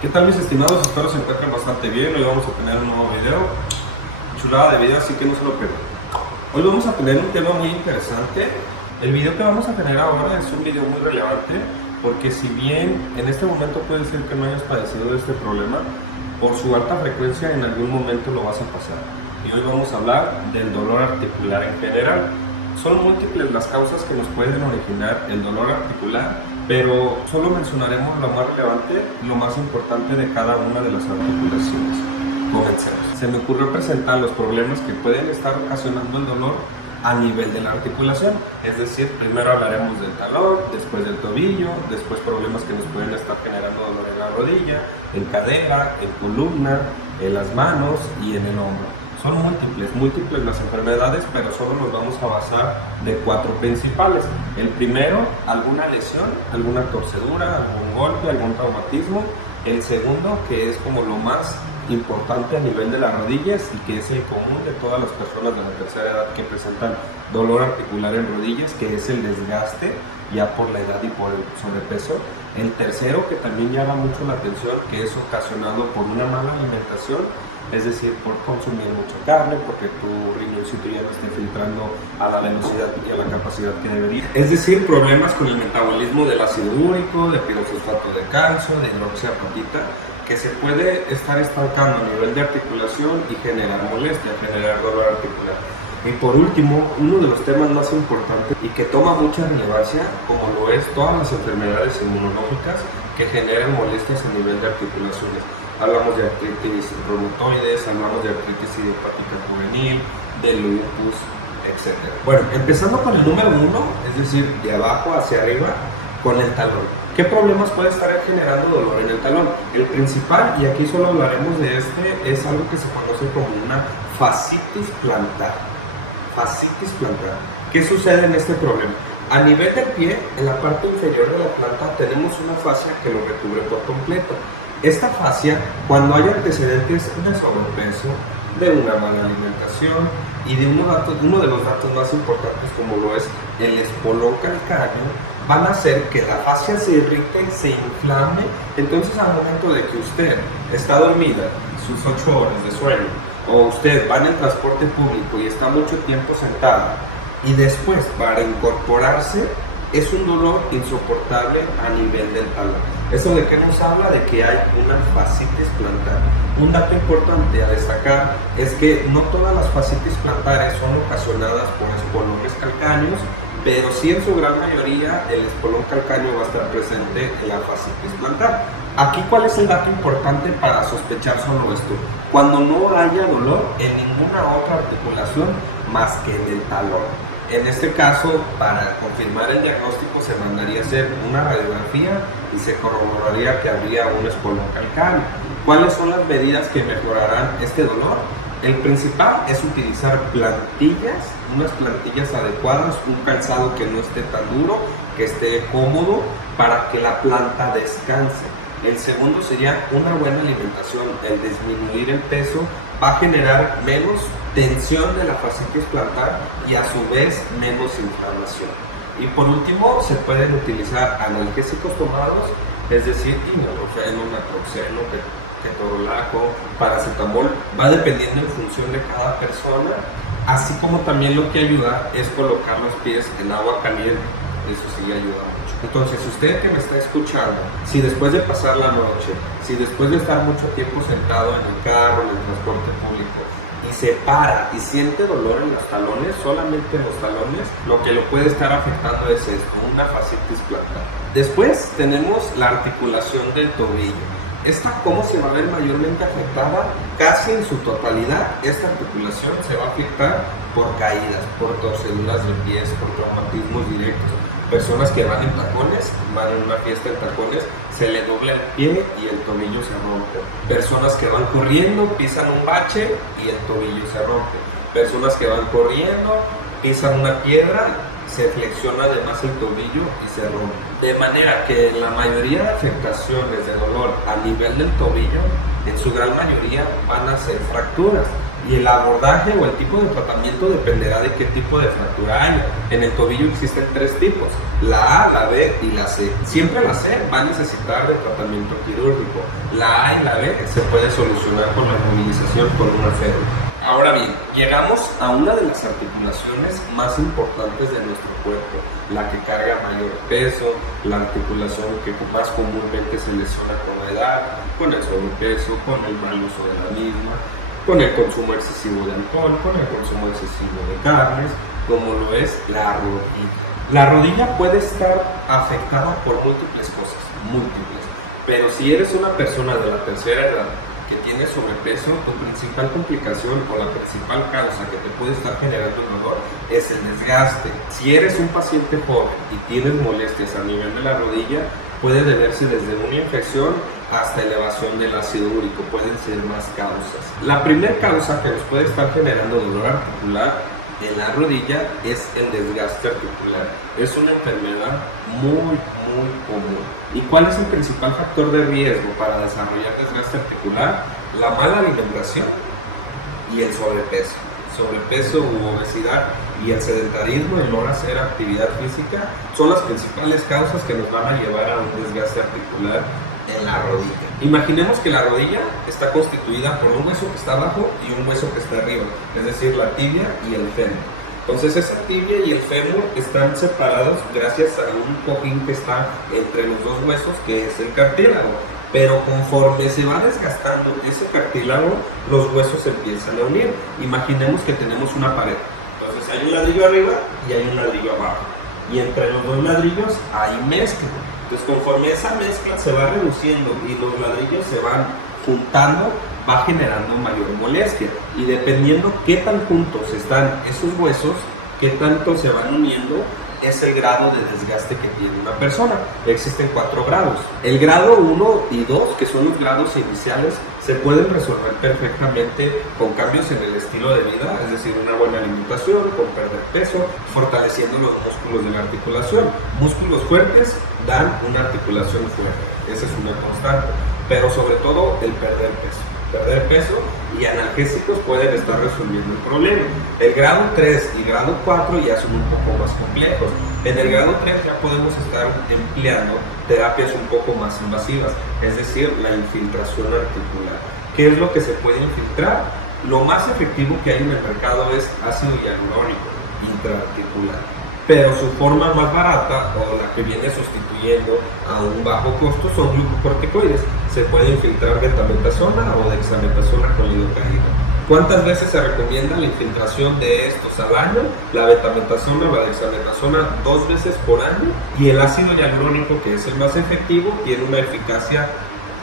¿Qué tal, mis estimados? Espero se encuentren bastante bien. Hoy vamos a tener un nuevo video, chulada de video, así que no se lo pierdan. Hoy vamos a tener un tema muy interesante. El video que vamos a tener ahora es un video muy relevante, porque si bien en este momento puede ser que no hayas padecido de este problema, por su alta frecuencia en algún momento lo vas a pasar. Y hoy vamos a hablar del dolor articular en general. Son múltiples las causas que nos pueden originar el dolor articular, pero solo mencionaremos lo más relevante, lo más importante de cada una de las articulaciones. Comencemos. Se me ocurrió presentar los problemas que pueden estar ocasionando el dolor a nivel de la articulación, es decir, primero hablaremos del talón, después del tobillo, después problemas que nos pueden estar generando dolor en la rodilla, en cadera, en columna, en las manos y en el hombro. Son múltiples las enfermedades, pero solo nos vamos a basar de 4 principales. El primero, alguna lesión, alguna torcedura, algún golpe, algún traumatismo. El segundo, que es como lo más importante a nivel de las rodillas y que es el común de todas las personas de la tercera edad que presentan dolor articular en rodillas, que es el desgaste ya por la edad y por el sobrepeso. El tercero, que también llama mucho la atención, que es ocasionado por una mala alimentación, es decir, por consumir mucha carne, porque tu riñoncito ya no esté filtrando a la velocidad y a la capacidad que debería. Es decir, problemas con el metabolismo del ácido úrico, de pirofosfato de calcio, de hidroxiapatita, que se puede estar estancando a nivel de articulación y generar molestia, generar dolor articular. Y por último, uno de los temas más importantes y que toma mucha relevancia, como lo es todas las enfermedades inmunológicas que generan molestias a nivel de articulaciones. Hablamos de artritis reumatoides, hablamos de artritis idiopática juvenil, de lupus, etc. Bueno, empezando con el número 1, es decir, de abajo hacia arriba, con el talón. ¿Qué problemas puede estar generando dolor en el talón? El principal, y aquí solo hablaremos de este, es algo que se conoce como una fascitis plantar. Fascitis plantar. ¿Qué sucede en este problema? A nivel del pie, en la parte inferior de la planta, tenemos una fascia que lo recubre por completo. Esta fascia, cuando hay antecedentes de sobrepeso, de una mala alimentación y de uno de los datos más importantes, como lo es el espolón calcáneo, van a hacer que la fascia se irrite, se inflame. Entonces, al momento de que usted está dormida, sus 8 horas de sueño, o usted va en el transporte público y está mucho tiempo sentada, y después para incorporarse, es un dolor insoportable a nivel del talón. ¿Eso de qué nos habla? De que hay una fascitis plantar. Un dato importante a destacar es que no todas las fascitis plantares son ocasionadas por espolones calcáneos, pero sí en su gran mayoría el espolón calcáneo va a estar presente en la fascitis plantar. Aquí, ¿cuál es el dato importante para sospechar solo esto? Cuando no haya dolor en ninguna otra articulación más que en el talón. En este caso, para confirmar el diagnóstico, se mandaría a hacer una radiografía y se corroboraría que habría un espolón calcáneo. ¿Cuáles son las medidas que mejorarán este dolor? El principal es utilizar plantillas, unas plantillas adecuadas, un calzado que no esté tan duro, que esté cómodo para que la planta descanse. El segundo sería una buena alimentación. El disminuir el peso va a generar menos tensión de la fascitis plantar y a su vez menos inflamación. Y por último, se pueden utilizar analgésicos tomados, es decir, ibuprofeno, naproxeno, ketorolaco, paracetamol. Va dependiendo en función de cada persona, así como también lo que ayuda es colocar los pies en agua caliente. Eso sí ayuda mucho. Entonces, usted que me está escuchando, si después de pasar la noche, si después de estar mucho tiempo sentado en el carro, en el transporte público, y se para y siente dolor en los talones, solamente en los talones, lo que lo puede estar afectando es esto, una fascitis plantar. Después tenemos la articulación del tobillo. Esta, ¿cómo se va a ver mayormente afectada? Casi en su totalidad, esta articulación se va a afectar por caídas, por torceduras de pies, por traumatismos directos. Personas que van en tacones, van en una fiesta en tacones, se le dobla el pie y el tobillo se rompe. Personas que van corriendo, pisan un bache y el tobillo se rompe. Personas que van corriendo, pisan una piedra, se flexiona además el tobillo y se rompe. De manera que la mayoría de afectaciones de dolor a nivel del tobillo, en su gran mayoría van a ser fracturas. Y el abordaje o el tipo de tratamiento dependerá de qué tipo de fractura hay. En el tobillo existen 3 tipos, la A, la B y la C. Siempre la C va a necesitar de tratamiento quirúrgico. La A y la B se puede solucionar con la inmovilización con una férula. Ahora bien, llegamos a una de las articulaciones más importantes de nuestro cuerpo, la que carga mayor peso, la articulación que más comúnmente se lesiona con la edad, con el sobrepeso, con el mal uso de la misma, con el consumo excesivo de alcohol, con el consumo excesivo de carnes, como lo es la rodilla. La rodilla puede estar afectada por múltiples cosas, pero si eres una persona de la tercera edad que tiene sobrepeso, tu principal complicación o la principal causa que te puede estar generando un dolor es el desgaste. Si eres un paciente joven y tienes molestias a nivel de la rodilla, puede deberse desde una infección hasta elevación del ácido úrico, pueden ser más causas. La primera causa que nos puede estar generando dolor articular en la rodilla es el desgaste articular. Es una enfermedad muy común. ¿Y cuál es el principal factor de riesgo para desarrollar desgaste articular? La mala alimentación y el sobrepeso. Sobrepeso u obesidad y el sedentarismo, el no hacer actividad física, son las principales causas que nos van a llevar a un desgaste articular en la rodilla. Imaginemos que la rodilla está constituida por un hueso que está abajo y un hueso que está arriba, es decir, la tibia y el fémur. Entonces esa tibia y el fémur están separados gracias a un cojín que está entre los dos huesos, que es el cartílago. Pero conforme se va desgastando ese cartílago, los huesos se empiezan a unir. Imaginemos que tenemos una pared. Entonces hay un ladrillo arriba y hay un ladrillo abajo. Y entre los dos ladrillos hay mezcla. Entonces conforme esa mezcla se va reduciendo y los ladrillos se van juntando, va generando mayor molestia. Y dependiendo qué tan juntos están esos huesos, qué tanto se van uniendo, es el grado de desgaste que tiene una persona. Existen 4 grados. El grado 1 y 2, que son los grados iniciales, se pueden resolver perfectamente con cambios en el estilo de vida, es decir, una buena alimentación, con perder peso, fortaleciendo los músculos de la articulación. Músculos fuertes dan una articulación fuerte, esa es una constante, pero sobre todo el perder peso. Perder peso y analgésicos pueden estar resolviendo el problema. El grado 3 y grado 4 ya son un poco más complejos. En el grado 3 ya podemos estar empleando terapias un poco más invasivas, es decir, la infiltración articular. ¿Qué es lo que se puede infiltrar? Lo más efectivo que hay en el mercado es ácido hialurónico intraarticular, pero su forma más barata o la que viene sustituyendo a un bajo costo son glucocorticoides. Se puede infiltrar betametasona o dexametasona con lidocaína. ¿Cuántas veces se recomienda la infiltración de estos al año? La betametasona o la dexametasona 2 veces por año, y el ácido hialurónico, que es el más efectivo, tiene una eficacia,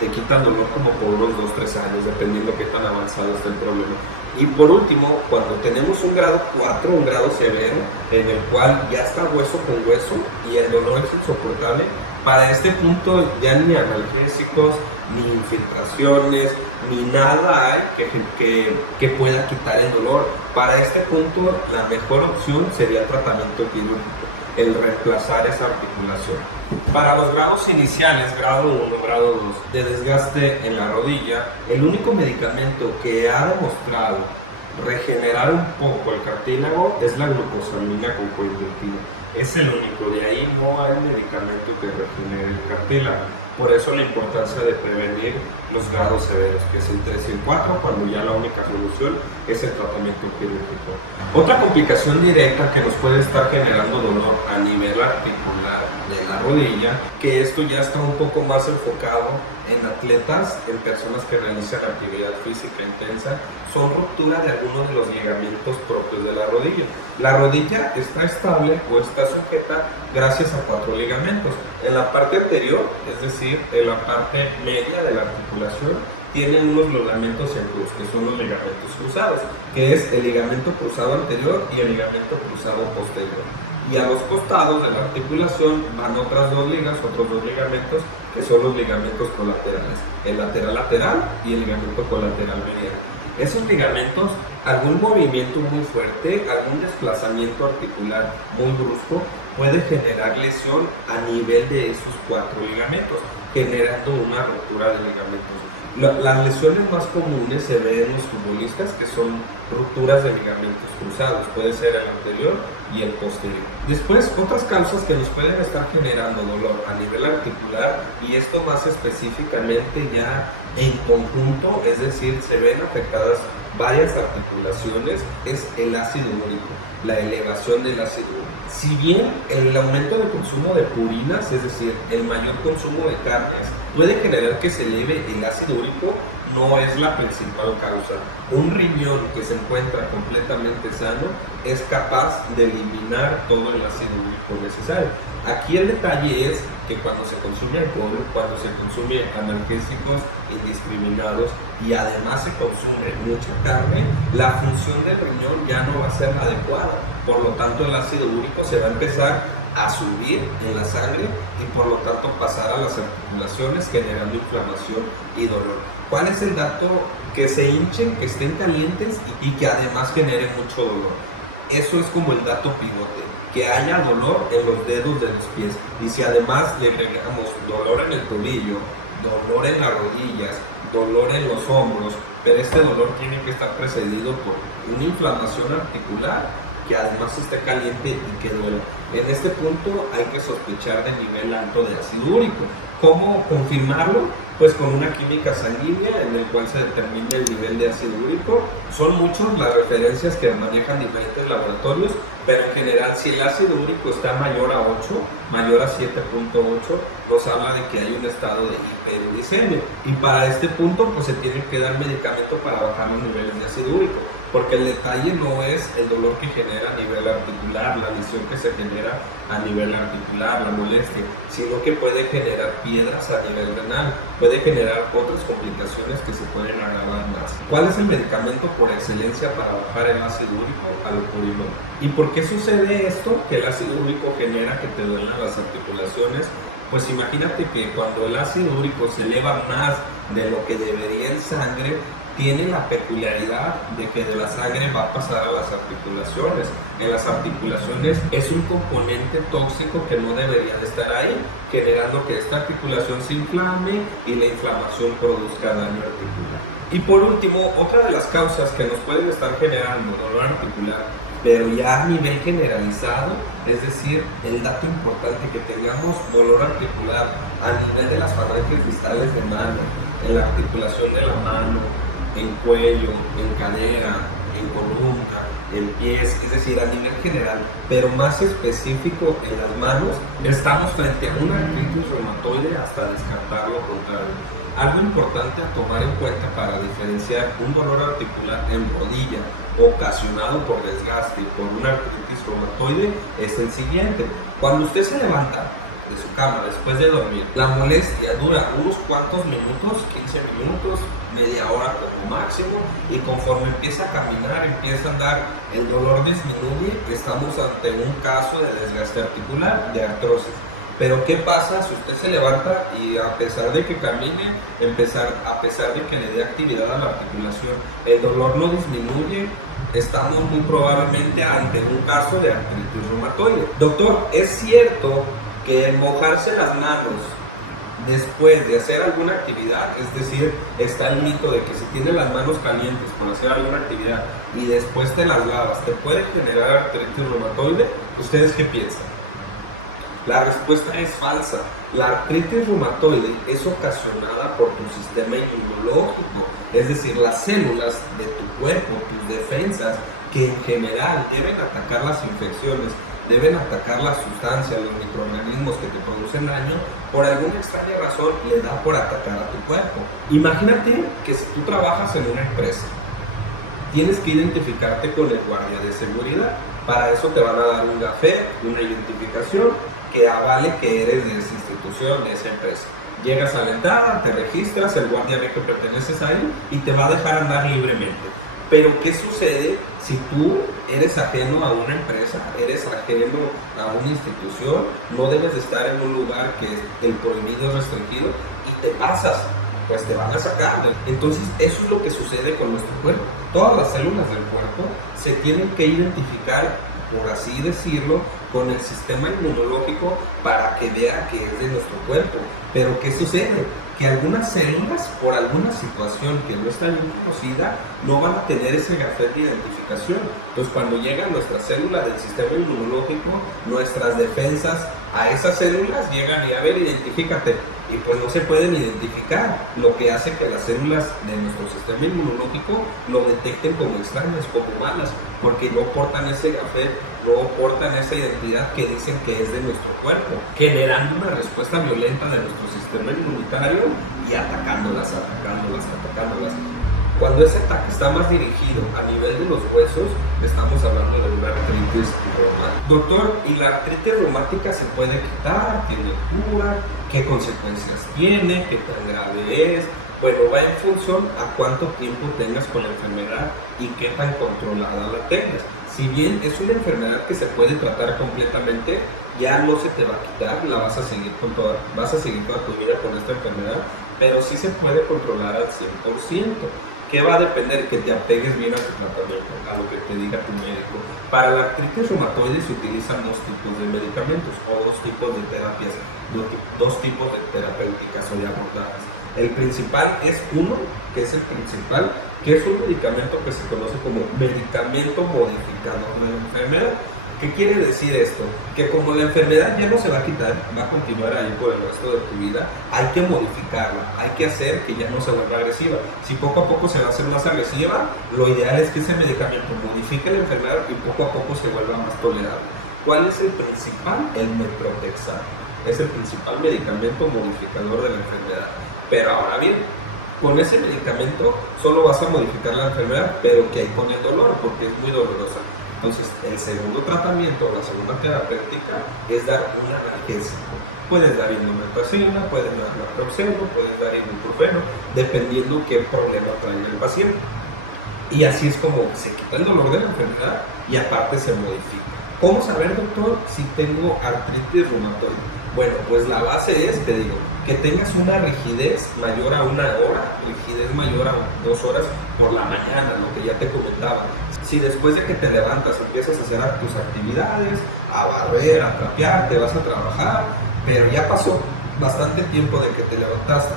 te quita el dolor como por unos 2-3 años, dependiendo qué tan avanzado está el problema. Y por último, cuando tenemos un grado 4, un grado severo, en el cual ya está hueso con hueso y el dolor es insoportable, para este punto ya ni analgésicos, ni infiltraciones, ni nada hay que pueda quitar el dolor. Para este punto, la mejor opción sería el tratamiento quirúrgico, el reemplazar esa articulación. Para los grados iniciales, grado 1, grado 2, de desgaste en la rodilla, el único medicamento que ha demostrado regenerar un poco el cartílago es la glucosamina con coinvertina. Es el único, de ahí no hay medicamento que regenere el cartílago. Por eso la importancia de prevenir los grados severos, que es el 3 y el 4, cuando ya la única solución es el tratamiento quirúrgico. Otra complicación directa que nos puede estar generando dolor a nivel articular de la rodilla, que esto ya está un poco más enfocado en atletas, en personas que realizan actividad física intensa, son ruptura de algunos de los ligamentos propios de la rodilla. La rodilla está estable o está sujeta gracias a 4 ligamentos. En la parte anterior, es decir, en la parte media de la articulación, tienen unos ligamentos en cruz, que son los ligamentos cruzados, que es el ligamento cruzado anterior y el ligamento cruzado posterior. Y a los costados de la articulación van otras 2 ligas, otros 2 ligamentos, que son los ligamentos colaterales, el lateral lateral y el ligamento colateral medial. Esos ligamentos, algún movimiento muy fuerte, algún desplazamiento articular muy brusco, puede generar lesión a nivel de esos 4 ligamentos. generando una ruptura de ligamentos. Las lesiones más comunes se ven en los futbolistas, que son rupturas de ligamentos cruzados, puede ser el anterior y el posterior. Después, otras causas que nos pueden estar generando dolor a nivel articular, y esto más específicamente ya en conjunto, es decir, se ven afectadas varias articulaciones, es el ácido úrico, la elevación del ácido úrico. Si bien el aumento de consumo de purinas, es decir, el mayor consumo de carnes, puede generar que se eleve el ácido úrico, no es la principal causa. Un riñón que se encuentra completamente sano es capaz de eliminar todo el ácido úrico necesario. Aquí el detalle es que cuando se consume alcohol, cuando se consume analgésicos indiscriminados y además se consume mucha carne, la función del riñón ya no va a ser la adecuada. Por lo tanto, el ácido úrico se va a empezar a subir en la sangre y por lo tanto pasar a las articulaciones generando inflamación y dolor. ¿Cuál es el dato? Que se hinchen, que estén calientes y que además genere mucho dolor. Eso es como el dato pivote, que haya dolor en los dedos de los pies. Y si además le agregamos dolor en el tobillo, dolor en las rodillas, dolor en los hombros, pero este dolor tiene que estar precedido por una inflamación articular que además esté caliente y que duela. En este punto hay que sospechar de nivel alto de ácido úrico. ¿Cómo confirmarlo? Pues con una química sanguínea en el cual se determina el nivel de ácido úrico. Son muchas las referencias que manejan diferentes laboratorios, pero en general si el ácido úrico está mayor a 8, mayor a 7.8, nos habla de que hay un estado de hiperuricemia. Y para este punto pues se tiene que dar medicamento para bajar los niveles de ácido úrico, porque el detalle no es el dolor que genera a nivel articular, la lesión que se genera a nivel articular, la molestia, sino que puede generar piedras a nivel renal, puede generar otras complicaciones que se pueden agravar más. ¿Cuál es el medicamento por excelencia para bajar el ácido úrico? Allopurinol. ¿Y por qué sucede esto? Que el ácido úrico genera que te duelan las articulaciones. Pues imagínate que cuando el ácido úrico se eleva más de lo que debería en sangre, tiene la peculiaridad de que de la sangre va a pasar a las articulaciones. En las articulaciones es un componente tóxico que no debería de estar ahí, generando que esta articulación se inflame y la inflamación produzca daño articular. Y por último, otra de las causas que nos pueden estar generando dolor articular, pero ya a nivel generalizado, es decir, el dato importante que tengamos dolor articular a nivel de las falanges distales de mano, en la articulación de la mano, en cuello, en cadera, en columna, en pies, es decir, a nivel general, pero más específico en las manos, estamos frente a una artritis reumatoide hasta descartar lo contrario. Algo importante a tomar en cuenta para diferenciar un dolor articular en rodilla ocasionado por desgaste y por una artritis reumatoide es el siguiente. Cuando usted se levanta de su cama después de dormir, la molestia dura unos cuantos minutos, 15 minutos, media hora como máximo, y conforme empieza a caminar, empieza a andar, el dolor disminuye, estamos ante un caso de desgaste articular, de artrosis. Pero ¿qué pasa si usted se levanta y a pesar de que camine, a pesar de que le dé actividad a la articulación, el dolor no disminuye? Estamos muy probablemente ante un caso de artritis reumatoide. Doctor, ¿es cierto que el mojarse las manos después de hacer alguna actividad, es decir, está el mito de que si tienes las manos calientes por hacer alguna actividad y después te las lavas, te puede generar artritis reumatoide? ¿Ustedes qué piensan? La respuesta es falsa. La artritis reumatoide es ocasionada por tu sistema inmunológico, es decir, las células de tu cuerpo, tus defensas, que en general deben atacar las infecciones, deben atacar las sustancias, los microorganismos que te producen daño. Por alguna extraña razón le da por atacar a tu cuerpo. Imagínate que si tú trabajas en una empresa, tienes que identificarte con el guardia de seguridad. Para eso te van a dar un gafet, una identificación que avale que eres de esa institución, de esa empresa. Llegas a la entrada, te registras, el guardia ve que perteneces ahí y te va a dejar andar libremente. Pero ¿qué sucede si tú eres ajeno a una empresa, eres ajeno a una institución? No debes de estar en un lugar que el prohibido es restringido y te pasas, pues te van a sacar. Entonces eso es lo que sucede con nuestro cuerpo. Todas las células del cuerpo se tienen que identificar por así decirlo, con el sistema inmunológico para que vea que es de nuestro cuerpo. Pero ¿qué sucede? Que algunas células, por alguna situación que no está bien conocida, no van a tener ese gafet de identificación. Entonces, cuando llegan nuestras células del sistema inmunológico, nuestras defensas a esas células llegan y a ver, identifícate. Y pues no se pueden identificar, lo que hace que las células de nuestro sistema inmunológico lo detecten como extrañas, como malas, porque no portan ese gafet, no portan esa identidad que dicen que es de nuestro cuerpo, generando una respuesta violenta de nuestro sistema inmunitario y atacándolas. Cuando ese ataque está más dirigido a nivel de los huesos, estamos hablando de una artritis reumática. Doctor, ¿y la artritis reumática se puede quitar? ¿Tiene cura? ¿Qué consecuencias tiene? ¿Qué tan grave es? Bueno, va en función a cuánto tiempo tengas con la enfermedad y qué tan controlada la tengas. Si bien es una enfermedad que se puede tratar completamente, ya no se te va a quitar, vas a seguir toda tu vida con esta enfermedad, pero sí se puede controlar al 100%. ¿Qué va a depender? Que te apegues bien a tu tratamiento, a lo que te diga tu médico. Para la artritis reumatoide se utilizan dos tipos de medicamentos o dos tipos de terapias, dos tipos de terapéuticas o de abordajes. El principal es uno, que es el principal, que es un medicamento que se conoce como medicamento modificador de la enfermedad. ¿Qué quiere decir esto? Que como la enfermedad ya no se va a quitar, va a continuar ahí por el resto de tu vida, hay que modificarla, hay que hacer que ya no se vuelva agresiva. Si poco a poco se va a hacer más agresiva, lo ideal es que ese medicamento modifique la enfermedad y poco a poco se vuelva más tolerable. ¿Cuál es el principal? El Metronidazol. Es el principal medicamento modificador de la enfermedad. Pero ahora bien, con ese medicamento solo vas a modificar la enfermedad, pero que hay con el dolor, porque es muy dolorosa. Entonces, el segundo tratamiento, la segunda terapéutica, es dar un analgésico. Puedes dar indometacina, puedes dar naproxeno, puedes dar ibuprofeno, dependiendo qué problema trae el paciente. Y así es como se quita el dolor de la enfermedad y aparte se modifica. ¿Cómo saber, doctor, si tengo artritis reumatoide? Bueno, pues la base es, te digo, que tengas una rigidez mayor a 1 hora, rigidez mayor a 2 horas por la mañana, lo que ya te comentaba. Si después de que te levantas empiezas a hacer tus actividades, a barrer, a trapear, te vas a trabajar, pero ya pasó bastante tiempo de que te levantaste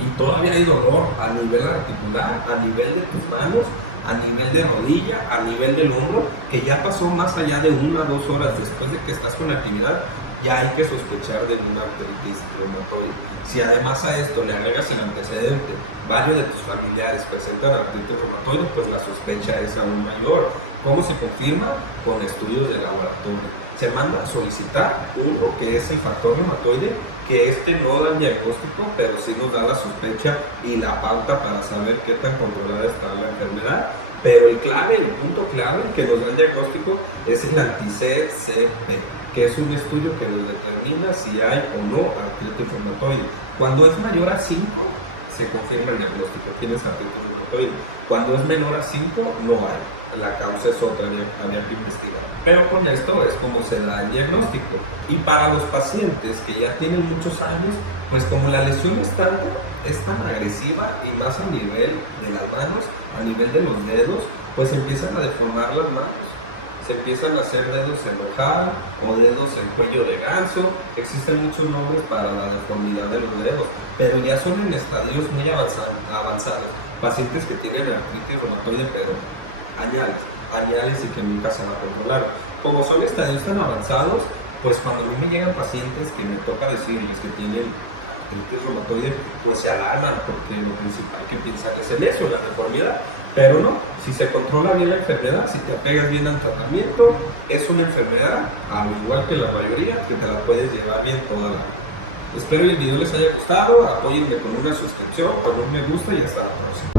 y todavía hay dolor a nivel articular, a nivel de tus manos, a nivel de rodilla, a nivel del hombro, que ya pasó más allá de 1 a 2 horas después de que estás con la actividad, ya hay que sospechar de una artritis reumatoide. Si además a esto le agregas el antecedente, varios de tus familiares presentan artritis reumatoide, pues la sospecha es aún mayor. ¿Cómo se confirma? Con estudios de laboratorio. Se manda a solicitar uno que es el factor reumatoide, que no da el diagnóstico, pero sí nos da la sospecha y la pauta para saber qué tan controlada está la enfermedad. Pero el punto clave que nos da el diagnóstico es el anti-CCP, que es un estudio que nos determina si hay o no artritis reumatoide. Cuando es mayor a 5, se confirma el diagnóstico, tienes artritis reumatoide. Cuando es menor a 5, no hay. La causa es otra, habría que investigar. Pero con esto es como se da el diagnóstico. Y para los pacientes que ya tienen muchos años, pues como la lesión es tan agresiva y más a nivel de las manos, a nivel de los dedos, pues empiezan a deformar las manos. Se empiezan a hacer dedos en ojal o dedos en cuello de ganso. Existen muchos nombres para la deformidad de los dedos, pero ya son en estadios muy avanzados. Pacientes que tienen artritis reumatoide, pero añales y que nunca se va a controlar. Como son estadios tan avanzados, pues cuando a mí me llegan pacientes que me toca decirles que tienen artritis reumatoide, pues se alarman porque lo principal que piensan es en eso, la deformidad. Pero no, si se controla bien la enfermedad, si te apegas bien al tratamiento, es una enfermedad, al igual que la mayoría, que te la puedes llevar bien toda la vida. Espero que el video les haya gustado, apóyenme con una suscripción, con un me gusta y hasta la próxima.